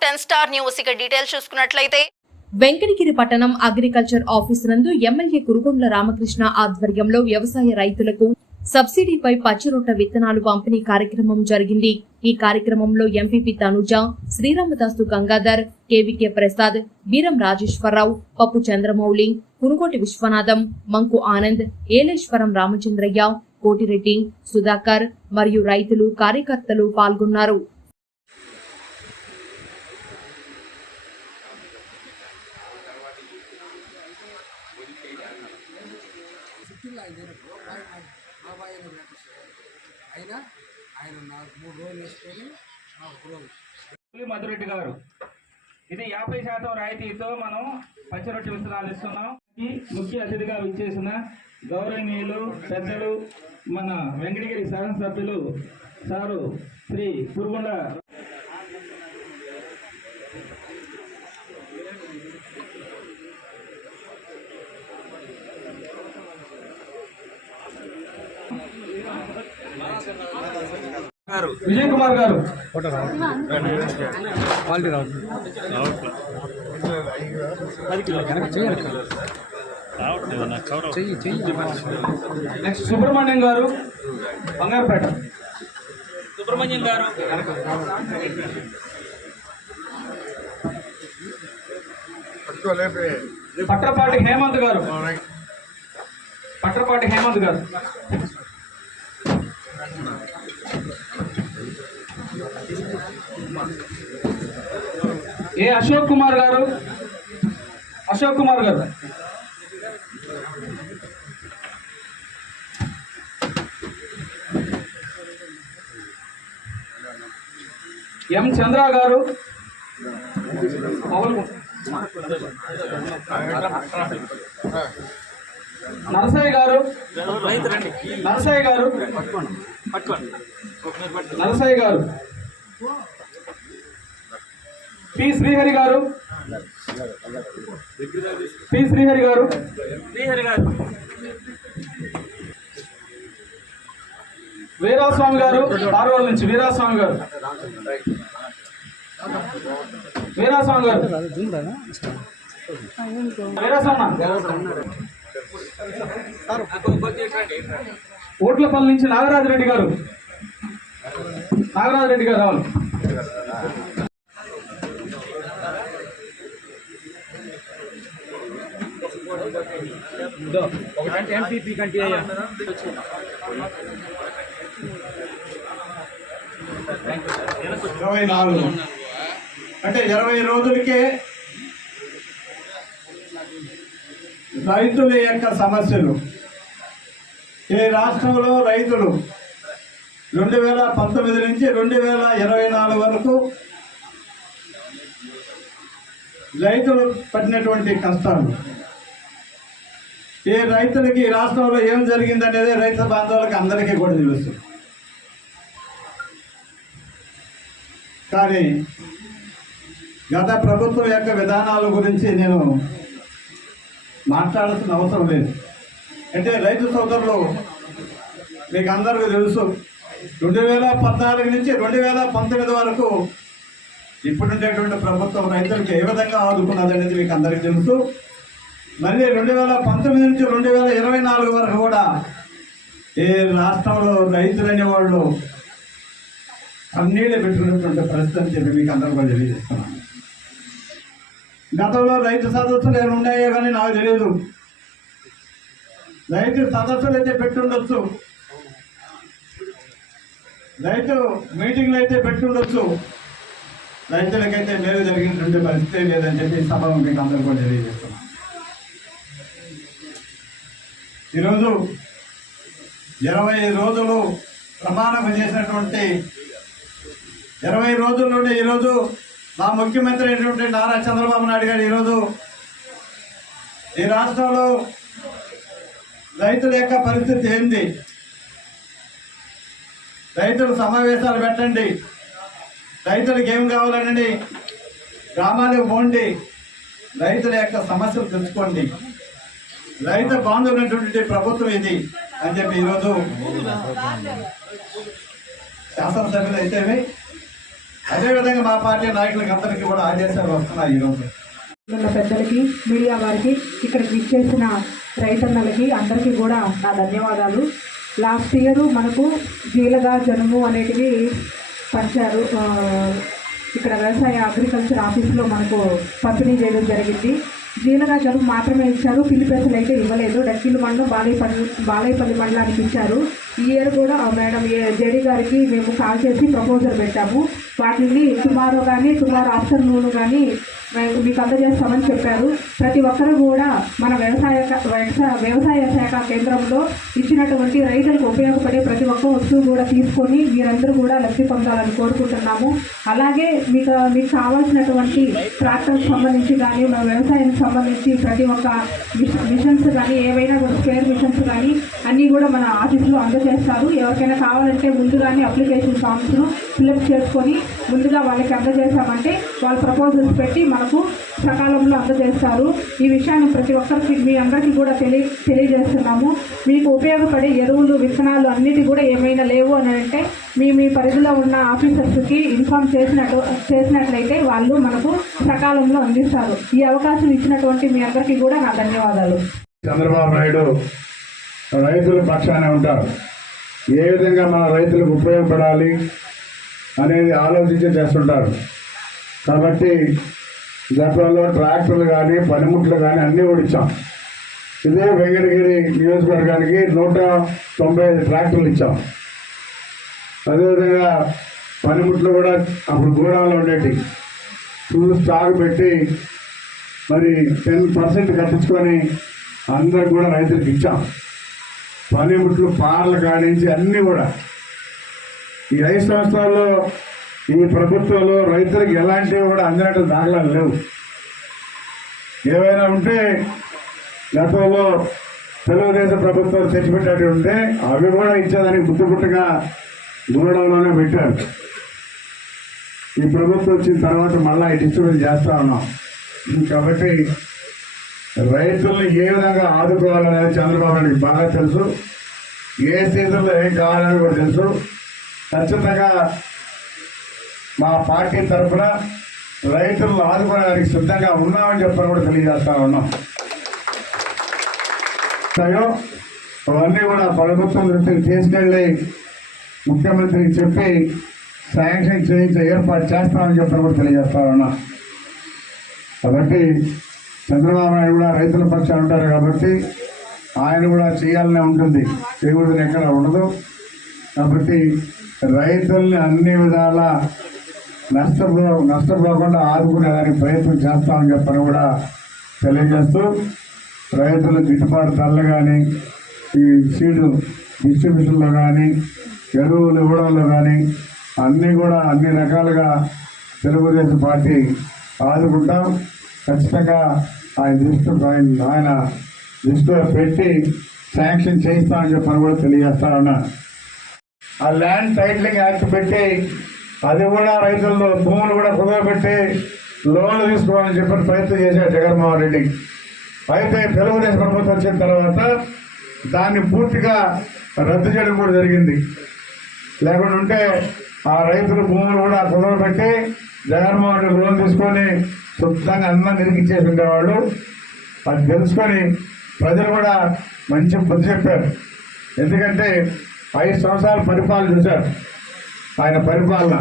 10 Star News ఇక details చూసుకున్నట్లయితే వెంకటగిరి పట్టణం అగ్రికల్చర్ ఆఫీస్ నందు ఎమ్మెల్యే కురుగొండ్ల రామకృష్ణ ఆధ్వర్యంలో వ్యవసాయ రైతులకు సబ్సిడీపై పచ్చిరొట్ట విత్తనాలు పంపిణీ కార్యక్రమం జరిగింది. ఈ కార్యక్రమంలో ఎంపీపీ తనుజ, శ్రీరామదాసు గంగాధర్, కేవీకే ప్రసాద్, బీరం రాజేశ్వరరావు, పప్పు చంద్రమౌళి, కునుకోటి విశ్వనాథం, మంకు ఆనంద్, ఏలేశ్వరం రామచంద్రయ్య, కోటిరెడ్డి, సుధాకర్ మరియు రైతులు కార్యకర్తలు పాల్గొన్నారు. మధురెడ్డి గారు ఇది 50% రాయితీతో మనం పచ్చిరొట్టి విత్తనాలు ఇస్తున్నాం. ముఖ్య అతిథిగా విచ్చేసిన గౌరవనీయులు పెద్దలు మన వెంకటగిరి శాసనసభ్యులు సారు శ్రీ కురుగొండ విజయ్ కుమార్ గారు నెక్స్ట్ సుబ్రహ్మణ్యం గారు బంగారుపేట, సుబ్రహ్మణ్యం గారు పట్రపాటి హేమంత్ గారు, పట్రపాటి హేమంత్ గారు, ఏ అశోక్ కుమార్ గారు, అశోక్ కుమార్ గారు, ఎం చంద్ర గారు, నరసయ్య గారు, నరసయ్య గారు, నరసయ్య గారు, పి శ్రీహరి గారు, పి శ్రీహరి గారు, వీరాస్వామి గారు, పార్వల్ నుంచి వీరాస్వామి గారు, వీరాస్వామి గారు, ఓట్లపల్లి నుంచి నాగరాజరెడ్డి గారు, నాగరాజరెడ్డి గారు రావాలి. ఒకటంటే ఎంపీపీ కంటే 24 అంటే 20 రోజులకే రైతుల యొక్క సమస్యలు. ఈ రాష్ట్రంలో రైతులు 2019 నుంచి 2024 వరకు రైతులు పడినటువంటి కష్టాలు, ఈ రైతులకి రాష్ట్రంలో ఏం జరిగిందనేది రైతు బాంధవులకి అందరికీ కూడా తెలుసు. కానీ గత ప్రభుత్వం యొక్క విధానాల గురించి నేను మాట్లాడాల్సిన అవసరం లేదు. అంటే రైతు సోదరులు మీకు అందరికీ తెలుసు, 2014 నుంచి 2019 వరకు ఇప్పుడుండేటువంటి ప్రభుత్వం రైతులకు ఏ విధంగా ఆదుకున్నదనేది మీకు అందరికీ తెలుసు. మళ్ళీ 2019 నుంచి 2024 వరకు కూడా ఈ రాష్ట్రంలో రైతులు అనేవాళ్ళు కన్నీళ్ళు పెట్టుకున్నటువంటి పరిస్థితి అని చెప్పి మీకు అందరూ కూడా తెలియజేస్తున్నాను. గతంలో రైతు సదస్సులు ఏమైనా ఉన్నాయో కానీ నాకు తెలియదు. రైతు సదస్సులు అయితే పెట్టుండొచ్చు, రైతు మీటింగ్లు అయితే పెట్టుండొచ్చు, రైతులకైతే మేలు జరిగినటువంటి పరిస్థితి లేదని చెప్పి సభ మీకు అందరూ కూడా తెలియజేస్తున్నాను. ఈరోజు 20 రోజులు ప్రమాణం చేసినటువంటి 20 రోజుల నుండి ఈరోజు మా ముఖ్యమంత్రి అయినటువంటి నారా చంద్రబాబు నాయుడు గారు ఈరోజు ఈ రాష్ట్రంలో రైతుల యొక్క పరిస్థితి ఏంది, రైతులు సమావేశాలు పెట్టండి, రైతులకు ఏం కావాలనండి, గ్రామాలకు పోండి, రైతుల యొక్క సమస్యలు తెలుసుకోండి, రైతు బాంధవునటువంటి ప్రభుత్వం ఇది అని చెప్పి ఈరోజు శాసనసభ్యులు అయితేవి అదేవిధంగా మా పార్టీ నాయకులకి అందరికీ కూడా ఆదేశాలు వస్తున్నాయి ఈరోజు. ఉన్న పెద్దలకి, మీడియా వారికి, ఇక్కడికి ఇచ్చేసిన రైతన్నలకి అందరికీ కూడా నా ధన్యవాదాలు. లాస్ట్ ఇయర్ మనకు జీలగా జనుము అనేటివి పంచారు. ఇక్కడ వ్యవసాయ అగ్రికల్చర్ ఆఫీస్లో మనకు పంపిణీ చేయడం జరిగింది. జీలగా జనుము మాత్రమే ఇచ్చారు, పిల్లి పెసలు అయితే ఇవ్వలేదు. డక్కిలి మండలం బాలైపల్లి మండలానికి ఇచ్చారు. ఈ ఇయర్ కూడా మేడం జేడీ గారికి మేము కాల్ చేసి ప్రపోజల్ పెట్టాము. వాటిని టుమారో ఆఫ్టర్నూన్ కానీ మీకు అందజేస్తామని చెప్పారు. ప్రతి ఒక్కరూ కూడా మన వ్యవసాయ శాఖ కేంద్రంలో ఇచ్చినటువంటి రైతులకు ఉపయోగపడే ప్రతి ఒక్క వస్తువు కూడా తీసుకొని మీరందరూ కూడా లబ్ధి పొందాలని కోరుకుంటున్నాము. అలాగే మీకు కావాల్సినటువంటి ట్రాక్టర్కి సంబంధించి కానీ మన వ్యవసాయానికి సంబంధించి ప్రతి ఒక్క మిషన్స్ కానీ ఏవైనా కూడా స్పేర్ మిషన్స్ కానీ అన్నీ కూడా మన ఆఫీసులో అందజేస్తారు. ఎవరికైనా కావాలంటే ముందుగానే అప్లికేషన్ ఫామ్స్ను ఫిల్అప్ చేసుకొని ముందుగా వాళ్ళకి అందజేస్తామంటే వాళ్ళు ప్రపోజల్స్ పెట్టి మనకు సకాలంలో అందజేస్తారు. ఈ విషయాన్ని ప్రతి ఒక్కరికి మీ అందరికీ కూడా తెలియజేస్తున్నాము. మీకు ఉపయోగపడే ఎరువులు, విత్తనాలు అన్నిటి కూడా ఏమైనా లేవు అని అంటే మీ పరిధిలో ఉన్న ఆఫీసర్స్కి ఇన్ఫామ్ చేసినట్లయితే వాళ్ళు మనకు సకాలంలో అందిస్తారు. ఈ అవకాశం ఇచ్చినటువంటి మీ అందరికీ కూడా నా ధన్యవాదాలు. చంద్రబాబు నాయుడు రైతుల పక్షానే ఉంటారు. ఏ విధంగా మన రైతులకు ఉపయోగపడాలి అనేది ఆలోచించి చేస్తుంటారు. కాబట్టి గతంలో ట్రాక్టర్లు కానీ పనిముట్లు కానీ అన్నీ కూడా ఇచ్చాం. ఇదే వెంకటగిరి నియోజకవర్గానికి 195 ట్రాక్టర్లు ఇచ్చాం. అదేవిధంగా పనిముట్లు కూడా అప్పుడు గోడౌన్లో ఉండేవి, ఫుల్ స్టాక్ పెట్టి మరి 10% కట్టించుకొని అందరికి కూడా రైతులకు ఇచ్చాం. పనిముట్లు పార్లు కానించి అన్నీ కూడా ఈ 5 సంవత్సరాల్లో ఈ ప్రభుత్వంలో రైతులకు ఎలాంటివి కూడా అందినట్టు దాఖలాలు లేవు. ఏవైనా ఉంటే గతంలో తెలుగుదేశం ప్రభుత్వం తెచ్చిపెట్టేవి ఉంటే అవి కూడా ఇచ్చేదానికి బుట్టుగా గోడౌన్లోనే పెట్టారు. ఈ ప్రభుత్వం వచ్చిన తర్వాత మళ్ళీ డిస్ట్రిబ్యూట్ చేస్తా ఉన్నాం. కాబట్టి రైతుల్ని ఏ విధంగా ఆదుకోవాలనేది చంద్రబాబు నాయుడికి బాగా తెలుసు. ఏ సీజన్లో ఏం కావాలని కూడా తెలుసు. ఖచ్చితంగా మా పార్టీ తరఫున రైతులను ఆదుకోవడానికి సిద్ధంగా ఉన్నామని చెప్పని కూడా తెలియజేస్తా ఉన్నాం. అవన్నీ కూడా ప్రభుత్వం దృష్టికి తీసుకెళ్ళి ముఖ్యమంత్రికి చెప్పి శాంక్షన్ చేయించే ఏర్పాటు చేస్తామని చెప్పని కూడా తెలియజేస్తా ఉన్నాం. కాబట్టి చంద్రబాబు నాయుడు కూడా రైతుల పక్షాన ఉంటారు కాబట్టి ఆయన కూడా చేయాలనే ఉంటుంది, చేయకూడదని ఎక్కడ ఉండదు. కాబట్టి రైతుల్ని అన్ని విధాల నష్టపోకుండా ఆదుకునేదానికి ప్రయత్నం చేస్తామని చెప్పని కూడా తెలియజేస్తూ రైతుల గిట్టుబాటు ధరలు కానీ, ఈ సీడు డిస్ట్రిబ్యూషన్లో కానీ, ఎరువులు ఇవ్వడంలో కానీ అన్నీ కూడా అన్ని రకాలుగా తెలుగుదేశం పార్టీ ఆదుకుంటాం. ఖచ్చితంగా ఆయన దృష్టిలో పెట్టి శాంక్షన్ చేయిస్తామని చెప్పని కూడా తెలియజేస్తా ఉన్నా. ఆ ల్యాండ్ టైటిలింగ్ యాక్ట్ పెట్టి అది కూడా రైతుల్లో భూములు కూడా కుదవబెట్టి లోన్లు తీసుకోవాలని చెప్పని ప్రయత్నం చేశారు జగన్మోహన్ రెడ్డి. అయితే తెలుగుదేశం ప్రభుత్వం వచ్చిన తర్వాత దాన్ని పూర్తిగా రద్దు చేయడం కూడా జరిగింది. లేకుండా ఉంటే ఆ రైతుల భూములు కూడా కుదవబెట్టి జగన్మోహన్ రెడ్డి లోన్ తీసుకొని శుద్ధంగా అన్నం నిరికిచ్చేసి ఉండేవాళ్ళు. అది తెలుసుకొని ప్రజలు కూడా మంచి బుద్ధి చెప్పారు. ఎందుకంటే 5 సంవత్సరాలు పరిపాలన చూశారు. ఆయన పరిపాలన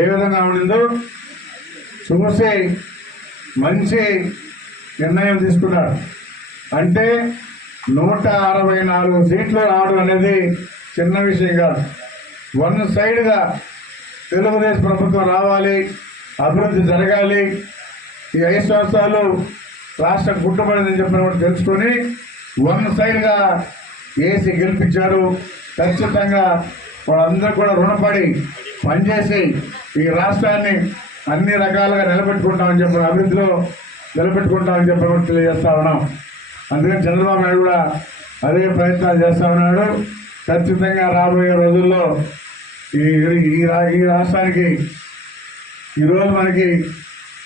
ఏ విధంగా ఉండిందో చూసి మంచి నిర్ణయం తీసుకున్నారు. అంటే 164 సీట్లు రావడం అనేది చిన్న విషయం కాదు. వన్ సైడ్గా తెలుగుదేశం ప్రభుత్వం రావాలి, అభివృద్ధి జరగాలి, ఈ 5 సంవత్సరాలు రాష్ట్రం గుట్టుబడిందని చెప్పిన కూడా తెలుసుకొని వన్ సైడ్గా వేసి గెలిపించారు. ఖచ్చితంగా వాళ్ళందరూ కూడా రుణపడి పనిచేసి ఈ రాష్ట్రాన్ని అన్ని రకాలుగా నిలబెట్టుకుంటామని చెప్పి అభివృద్ధిలో నిలబెట్టుకుంటామని చెప్పి కూడా తెలియజేస్తా ఉన్నాం. అందుకని చంద్రబాబు నాయుడు కూడా అదే ప్రయత్నాలు చేస్తా ఉన్నాడు. ఖచ్చితంగా రాబోయే రోజుల్లో ఈ రాష్ట్రానికి ఈరోజు మనకి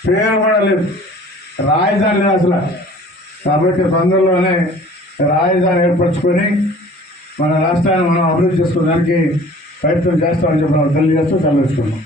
పేరు కూడా లేదు, రాజధాని లేదు అసలు. కాబట్టి తొందరలోనే రాజధాని ఏర్పరచుకొని మన రాష్ట్రాన్ని మనం అభివృద్ధి చేసుకోవడానికి ప్రయత్నం చేస్తామని చెప్పి తెలియజేస్తూ సెలవు తీసుకున్నాం.